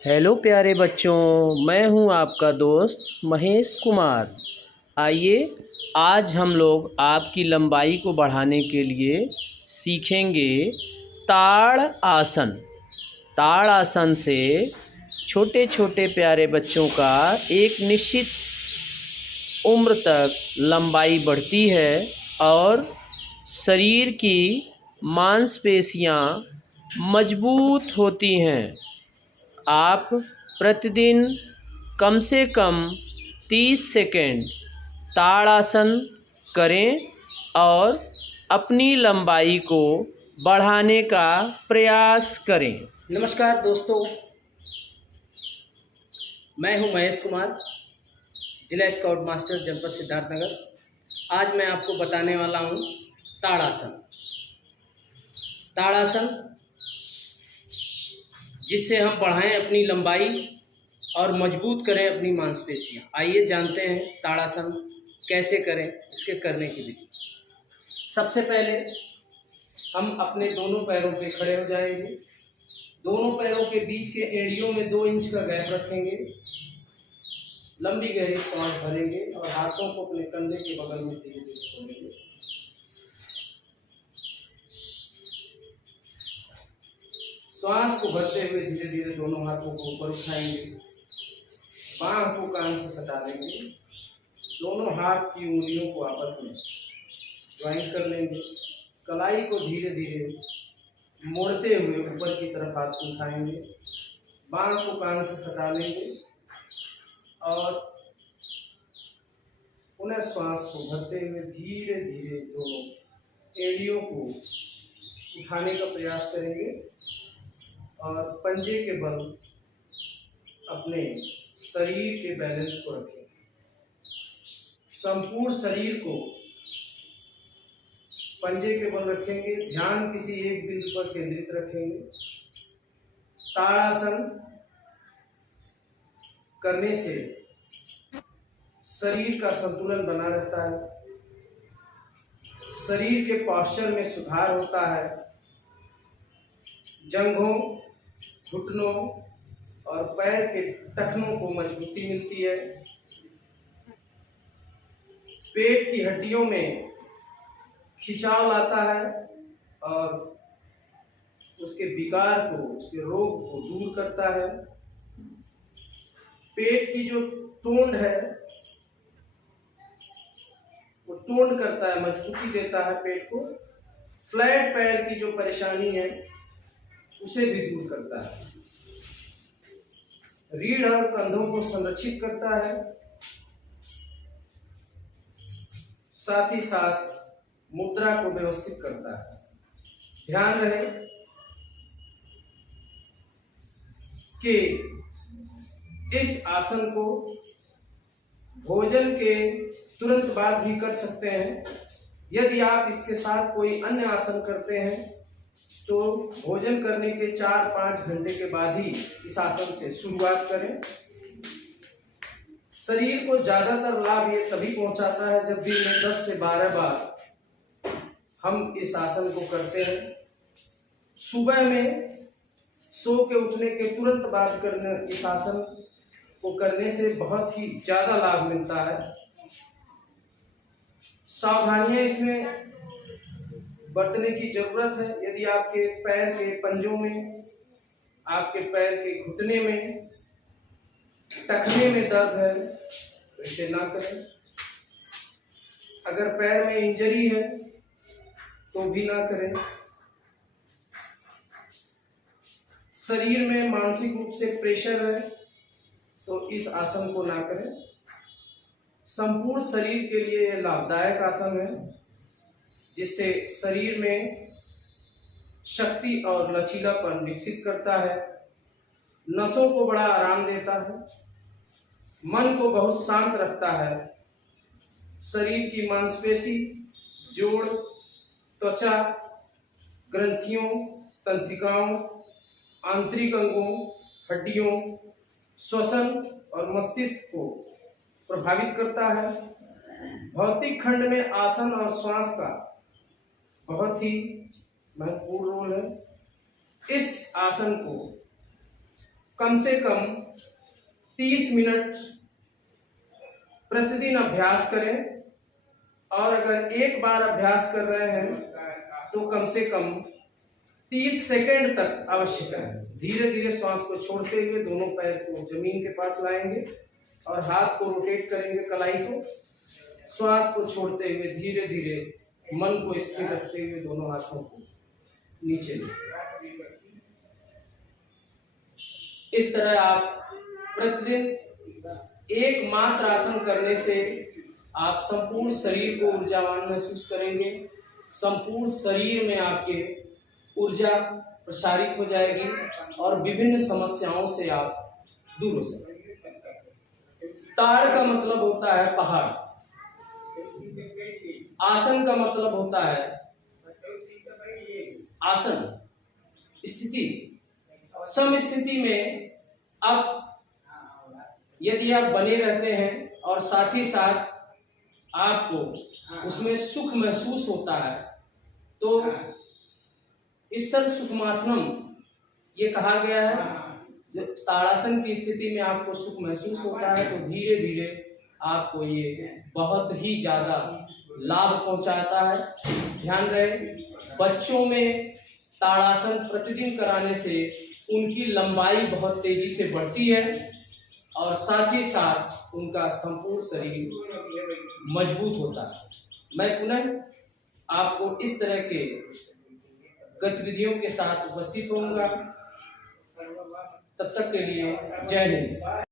Hello प्यारे बच्चों, मैं हूं आपका दोस्त महेश कुमार। आइए आज हम लोग आपकी लंबाई को बढ़ाने के लिए सीखेंगे ताड़ आसन। ताड़ आसन से छोटे छोटे प्यारे बच्चों का एक निश्चित उम्र तक लंबाई बढ़ती है और शरीर की मांसपेशियां मजबूत होती हैं। आप प्रतिदिन कम से कम 30 सेकेंड ताड़ासन करें और अपनी लंबाई को बढ़ाने का प्रयास करें। नमस्कार दोस्तों, मैं हूं महेश कुमार, जिला स्काउट मास्टर जनपद सिद्धार्थनगर। आज मैं आपको बताने वाला हूं ताड़ासन। ताड़ासन जिससे हम बढ़ाएं अपनी लंबाई और मजबूत करें अपनी मांसपेशियां। आइए जानते हैं ताड़ासन कैसे करें, इसके करने की विधि। सबसे पहले हम अपने दोनों पैरों पे खड़े हो जाएंगे। दोनों पैरों के बीच के एड़ियों में 2 इंच का गैप रखेंगे। लंबी गहरी सांस भरेंगे और हाथों को अपने कंधे के बगल में धीरे धीरे खोलेंगे। श्वास को भरते हुए धीरे धीरे दोनों हाथों को ऊपर उठाएंगे। बांह को कान से सटा देंगे। दोनों हाथ की उंगलियों को आपस में ज्वाइन कर लेंगे। कलाई को धीरे धीरे मोड़ते हुए ऊपर की तरफ हाथ को उठाएंगे। बांह को कान से सटा लेंगे और पुनः श्वास को भरते हुए धीरे धीरे दोनों एड़ियों को उठाने का प्रयास करेंगे और पंजे के बल अपने शरीर के बैलेंस को रखेंगे। संपूर्ण शरीर को पंजे के बल रखेंगे। ध्यान किसी एक बिंदु पर केंद्रित रखेंगे। ताड़ासन करने से शरीर का संतुलन बना रहता है। शरीर के पोस्चर में सुधार होता है। जंघों, घुटनों और पैर के टखनों को मजबूती मिलती है। पेट की हड्डियों में खिंचाव लाता है और उसके विकार को, उसके रोग को दूर करता है। पेट की जो टोंड है वो टोंड करता है, मजबूती देता है पेट को। फ्लैट पैर की जो परेशानी है उसे भी दूर करता है। रीढ़ और कंधों को संरक्षित करता है। साथ ही साथ मुद्रा को व्यवस्थित करता है। ध्यान रहे कि इस आसन को भोजन के तुरंत बाद भी कर सकते हैं। यदि आप इसके साथ कोई अन्य आसन करते हैं तो भोजन करने के 4-5 घंटे के बाद ही इस आसन से शुरुआत करें। शरीर को ज्यादातर लाभ ये तभी पहुंचाता है जब दिन में 10 से 12 बार हम इस आसन को करते हैं। सुबह में सो के उठने के तुरंत बाद करने इस आसन को करने से बहुत ही ज्यादा लाभ मिलता है। सावधानियां इसमें बरतने की जरूरत है। यदि आपके पैर के पंजों में, आपके पैर के घुटने में, टखने में दर्द है तो इसे ना करें। अगर पैर में इंजरी है तो भी ना करें। शरीर में मानसिक रूप से प्रेशर है तो इस आसन को ना करें। संपूर्ण शरीर के लिए यह लाभदायक आसन है, जिससे शरीर में शक्ति और लचीलापन विकसित करता है। नसों को बड़ा आराम देता है। मन को बहुत शांत रखता है। शरीर की मांसपेशी, जोड़, त्वचा, ग्रंथियों, तंत्रिकाओं, आंतरिक अंगों, हड्डियों, श्वसन और मस्तिष्क को प्रभावित करता है। भौतिक खंड में आसन और श्वास का बहुत ही महत्वपूर्ण रोल है। इस आसन को कम से कम 30 मिनट प्रतिदिन अभ्यास करें, और अगर एक बार अभ्यास कर रहे हैं तो कम से कम 30 सेकंड तक अवश्य करें। धीरे धीरे श्वास को छोड़ते हुए दोनों पैर को जमीन के पास लाएंगे और हाथ को रोटेट करेंगे, कलाई को। श्वास को छोड़ते हुए धीरे धीरे मन को स्थिर रखते हुए दोनों हाथों को नीचे लें। इस तरह आप प्रतिदिन एकमात्र आसन करने से आप संपूर्ण शरीर को ऊर्जावान महसूस करेंगे। संपूर्ण शरीर में आपके ऊर्जा प्रसारित हो जाएगी और विभिन्न समस्याओं से आप दूर हो सकेंगे। ताड़ का मतलब होता है पहाड़, आसन का मतलब होता है आसन स्थिति। सम स्थिति में अब यदि आप बने रहते हैं और साथ ही साथ आपको उसमें सुख महसूस होता है, तो स्थल सुखमासनम ये कहा गया है। जब ताड़ासन की स्थिति में आपको सुख महसूस होता है तो धीरे धीरे आपको ये बहुत ही ज्यादा लाभ पहुंचाता है। ध्यान रहे, बच्चों में ताड़ासन प्रतिदिन कराने से उनकी लंबाई बहुत तेजी से बढ़ती है और साथ ही साथ उनका संपूर्ण शरीर मजबूत होता है। मैं पुनः आपको इस तरह के गतिविधियों के साथ उपस्थित होऊंगा। तब तक के लिए जय हिंद।